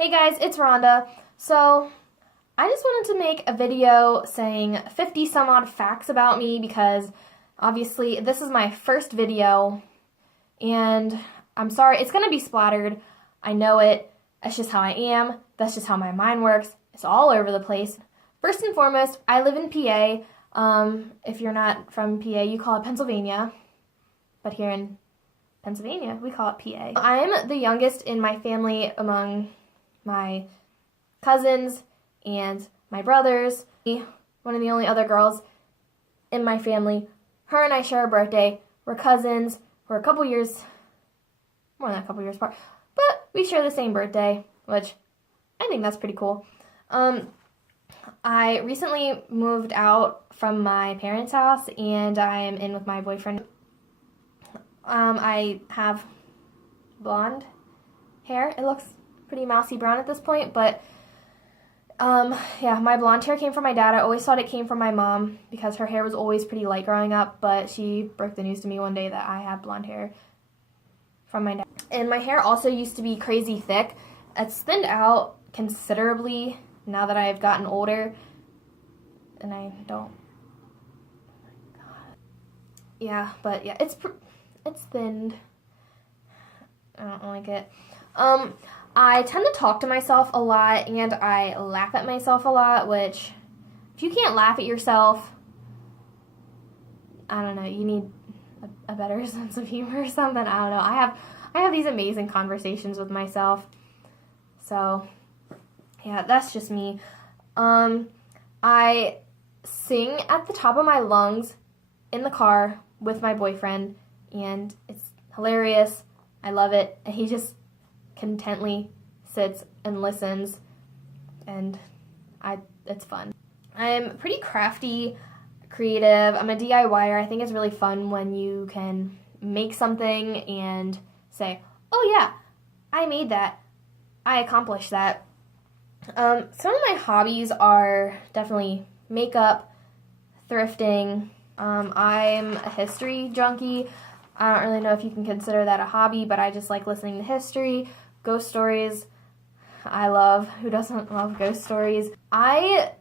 Hey guys, it's Rhonda. So, I just wanted to make a video saying 50 some odd facts about me because obviously this is my first video and I'm sorry, it's going to be splattered. I know it. That's just how I am. That's just how my mind works. It's all over the place. First and foremost, I live in PA. If you're not from PA, you call it Pennsylvania. But here in Pennsylvania, we call it PA. I'm the youngest in my family among my cousins and my brothers. One of the only other girls in my family. Her and I share a birthday. We're cousins. We're a couple years, more than a couple years apart, but we share the same birthday, which I think that's pretty cool. I recently moved out from my parents' house and I am in with my boyfriend. I have blonde hair. It looks pretty mousy brown at this point, but yeah, my blonde hair came from my dad. I always thought it came from my mom because her hair was always pretty light growing up, but she broke the news to me one day that I have blonde hair from my dad. And my hair also used to be crazy thick. It's thinned out considerably now that I've gotten older, and I don't. Yeah, but yeah, it's thinned. I don't like it. I tend to talk to myself a lot, and I laugh at myself a lot, which, if you can't laugh at yourself, I don't know, you need a better sense of humor or something. I don't know. I have these amazing conversations with myself. So, yeah, that's just me. I sing at the top of my lungs in the car with my boyfriend, and it's hilarious. I love it. And he just contently sits and listens, and it's fun. I'm pretty crafty, creative. I'm a DIYer. I think it's really fun when you can make something and say, oh yeah, I made that. I accomplished that. Some of my hobbies are definitely makeup, thrifting. I'm a history junkie. I don't really know if you can consider that a hobby, but I just like listening to history, ghost stories. I love, who doesn't love ghost stories? I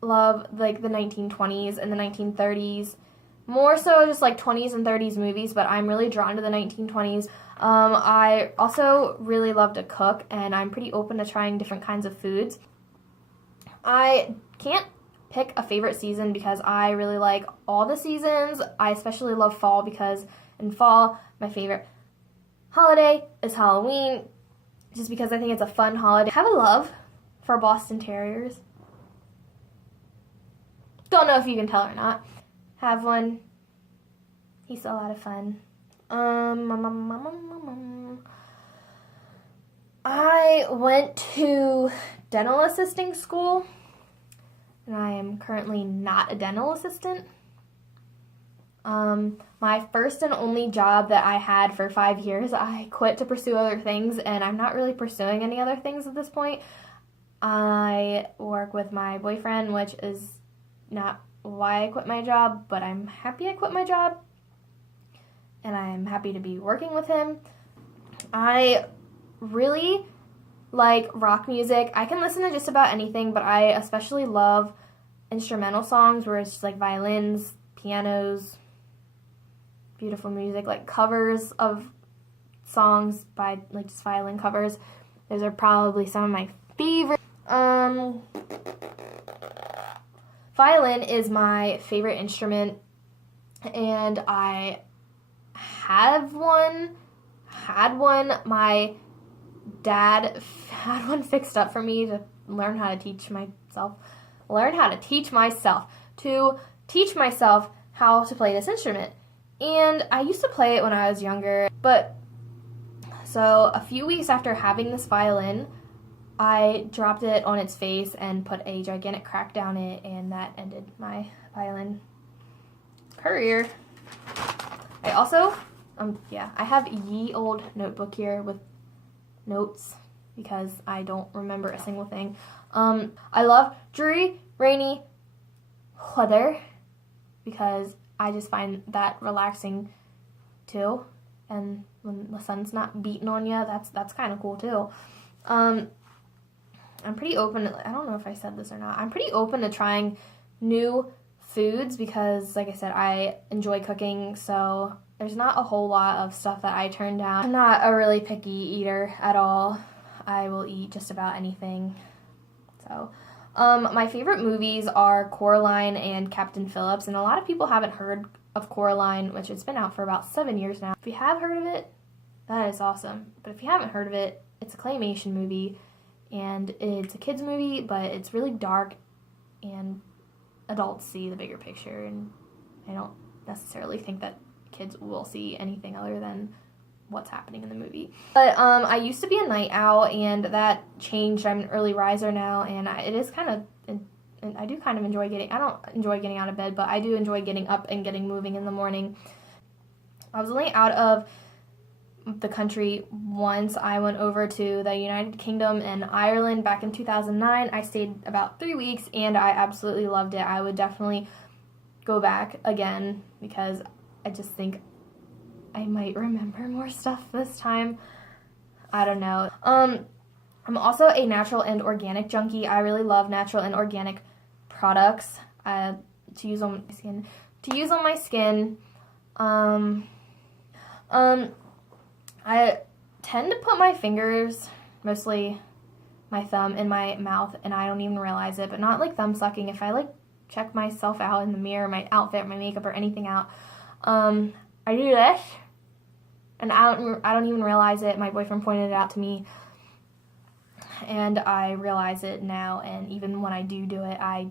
love like the 1920s and the 1930s. More so just like 20s and 30s movies, but I'm really drawn to the 1920s. I also really love to cook, and I'm pretty open to trying different kinds of foods. I can't pick a favorite season because I really like all the seasons. I especially love fall because in fall, my favorite holiday is Halloween, just because I think it's a fun holiday. I have a love for Boston Terriers. Don't know if you can tell or not. Have one. He's a lot of fun. I went to dental assisting school, and I am currently not a dental assistant. My first and only job that I had for 5 years, I quit to pursue other things, and I'm not really pursuing any other things at this point. I work with my boyfriend, which is not why I quit my job, but I'm happy I quit my job, and I'm happy to be working with him. I really like rock music. I can listen to just about anything, but I especially love instrumental songs where it's just like violins, pianos, beautiful music, like covers of songs by like just violin covers. Those are probably some of my favorite. Violin is my favorite instrument, and I had one. My dad had one fixed up for me to learn how to teach myself how to play this instrument. And I used to play it when I was younger, but so a few weeks after having this violin, I dropped it on its face and put a gigantic crack down it, and that ended my violin career. I also, I have a ye old notebook here with notes because I don't remember a single thing. I love dreary, rainy weather because I just find that relaxing too. And when the sun's not beating on you, that's kind of cool too. I'm pretty open to, I don't know if I said this or not. I'm pretty open to trying new foods because, like I said, I enjoy cooking, so there's not a whole lot of stuff that I turn down. I'm not a really picky eater at all. I will eat just about anything. So, my favorite movies are Coraline and Captain Phillips, and a lot of people haven't heard of Coraline, which it's been out for about 7 years now. If you have heard of it, that is awesome. But if you haven't heard of it, it's a claymation movie, and it's a kids movie, but it's really dark, and adults see the bigger picture, and I don't necessarily think that kids will see anything other than what's happening in the movie. But I used to be a night owl, and that changed. I'm an early riser now, and it is kind of, and I do kind of enjoy I don't enjoy getting out of bed, but I do enjoy getting up and getting moving in the morning. I was only out of the country once. I went over to the United Kingdom and Ireland back in 2009. I stayed about 3 weeks, and I absolutely loved it. I would definitely go back again because I just think I might remember more stuff this time. I don't know. I'm also a natural and organic junkie. I really love natural and organic products to use on my skin. I tend to put my fingers, mostly my thumb, in my mouth, and I don't even realize it, but not like thumb sucking. If I like check myself out in the mirror, my outfit, my makeup, or anything out, I do this, and I don't even realize it. My boyfriend pointed it out to me, and I realize it now, and even when I do it, I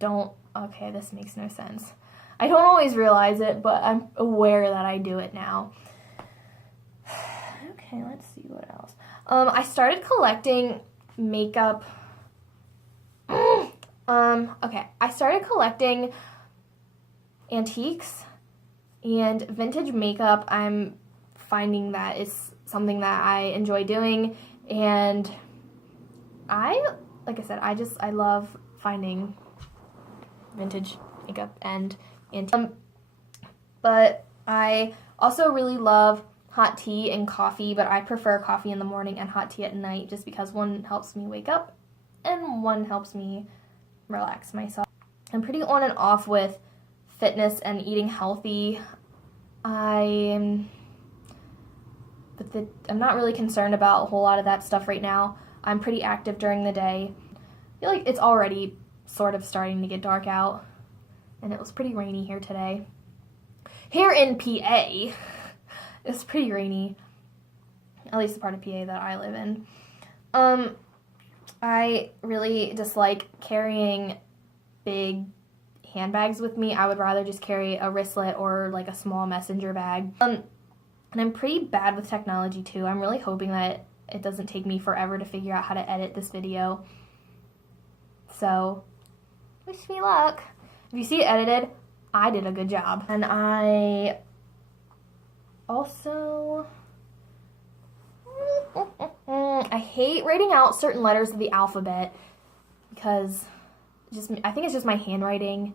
don't, okay, this makes no sense. I don't always realize it, but I'm aware that I do it now. Okay, let's see what else. I started collecting makeup. Okay, I started collecting antiques and vintage makeup. I'm finding that is something that I enjoy doing, and like I said, I love finding vintage makeup and antique. But I also really love hot tea and coffee, but I prefer coffee in the morning and hot tea at night just because one helps me wake up and one helps me relax myself. I'm pretty on and off with fitness and eating healthy. I'm not really concerned about a whole lot of that stuff right now. I'm pretty active during the day. I feel like it's already sort of starting to get dark out, and it was pretty rainy here today. Here in PA, it's pretty rainy, at least the part of PA that I live in. I really dislike carrying big handbags with me. I would rather just carry a wristlet or like a small messenger bag. And I'm pretty bad with technology too. I'm really hoping that it doesn't take me forever to figure out how to edit this video. So, wish me luck. If you see it edited, I did a good job. And I also, I hate writing out certain letters of the alphabet because I think it's just my handwriting.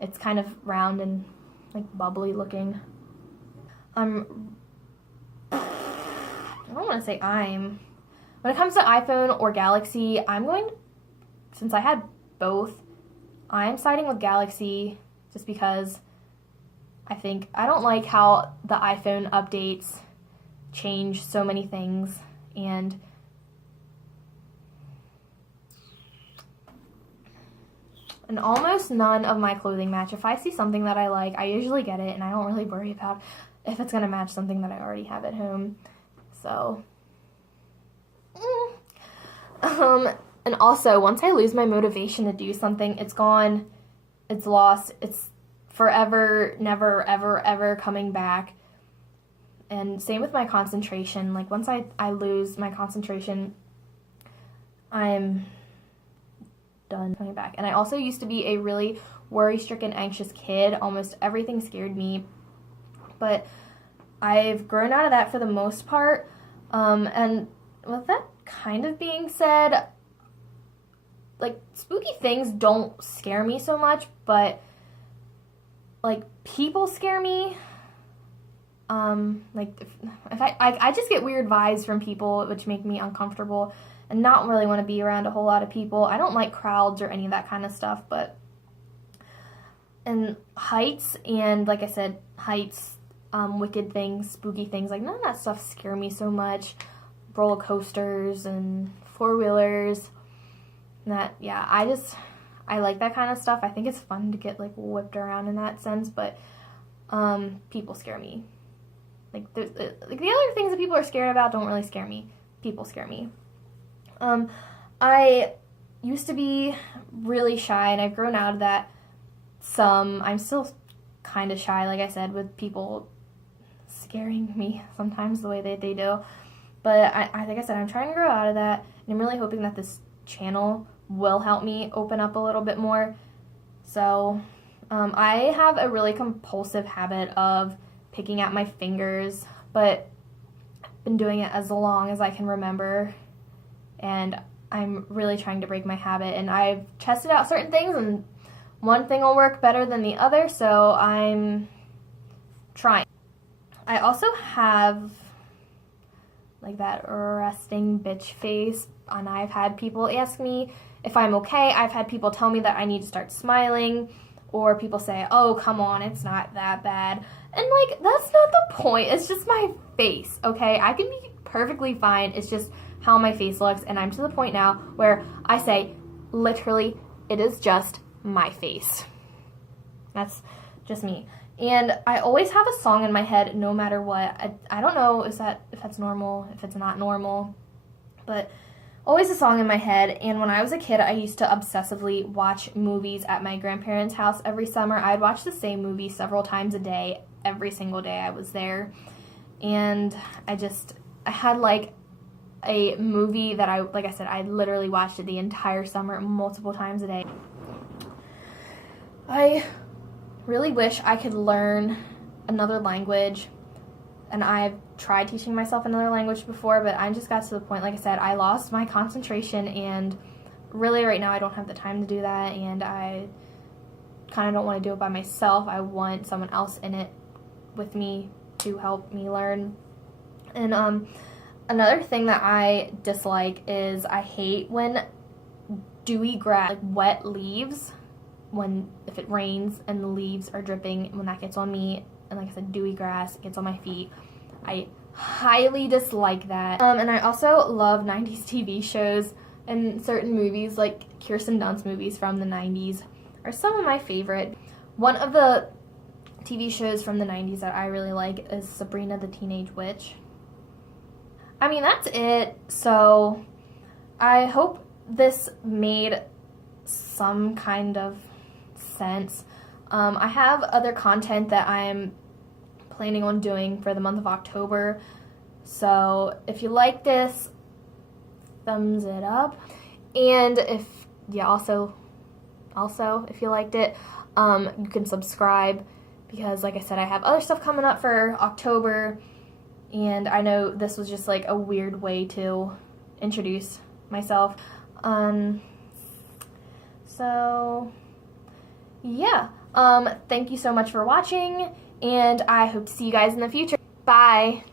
It's kind of round and like bubbly looking. I don't want to say when it comes to iPhone or Galaxy, since I had both, I'm siding with Galaxy just because I don't like how the iPhone updates change so many things, and almost none of my clothing match. If I see something that I like, I usually get it, and I don't really worry about if it's going to match something that I already have at home. So, and also, once I lose my motivation to do something, it's gone, it's lost, it's forever, never, ever, ever coming back. And same with my concentration. Like, once I lose my concentration, I'm done coming back. And I also used to be a really worry-stricken, anxious kid. Almost everything scared me. But I've grown out of that for the most part. And with that kind of being said, like, spooky things don't scare me so much, but, like, people scare me. Like if I just get weird vibes from people which make me uncomfortable and not really want to be around a whole lot of people. I don't like crowds or any of that kind of stuff, and heights, and like I said, heights, wicked things, spooky things, like none of that stuff scare me so much. Roller coasters and four-wheelers. Yeah, I like that kind of stuff. I think it's fun to get like whipped around in that sense, but people scare me. Like the other things that people are scared about don't really scare me. People scare me. I used to be really shy, and I've grown out of that some. I'm still kind of shy, like I said, with people scaring me sometimes the way that they do. But like I said, I'm trying to grow out of that, and I'm really hoping that this channel will help me open up a little bit more. So, I have a really compulsive habit of picking at my fingers, but I've been doing it as long as I can remember, and I'm really trying to break my habit, and I've tested out certain things, and one thing will work better than the other, so I'm trying. I also have like that resting bitch face, and I've had people ask me if I'm okay. I've had people tell me that I need to start smiling, or people say, oh, come on, it's not that bad. And like, that's not the point. It's just my face, okay? I can be perfectly fine. It's just how my face looks, and I'm to the point now where I say, literally, it is just my face. That's just me. And I always have a song in my head no matter what. I don't know if that's normal, if it's not normal, but always a song in my head. And when I was a kid, I used to obsessively watch movies at my grandparents' house every summer. I'd watch the same movie several times a day, every single day I was there. And I had like a movie that like I said, I literally watched it the entire summer multiple times a day. I really wish I could learn another language, and I've tried teaching myself another language before, but I just got to the point, like I said, I lost my concentration, and really right now I don't have the time to do that, and I kind of don't want to do it by myself. I want someone else in it with me to help me learn. And another thing that I dislike is I hate when dewy grass, like wet leaves, if it rains and the leaves are dripping, when that gets on me, and like I said, dewy grass gets on my feet, I highly dislike that. And I also love 90s TV shows, and certain movies, like Kirsten Dunst movies from the 90s, are some of my favorite. One of the TV shows from the 90s that I really like is Sabrina the Teenage Witch. I mean, that's it. So I hope this made some kind of sense. I have other content that I'm planning on doing for the month of October, so if you like this, thumbs it up, and also if you liked it, you can subscribe, because like I said, I have other stuff coming up for October, and I know this was just like a weird way to introduce myself. So yeah, thank you so much for watching, and I hope to see you guys in the future. Bye!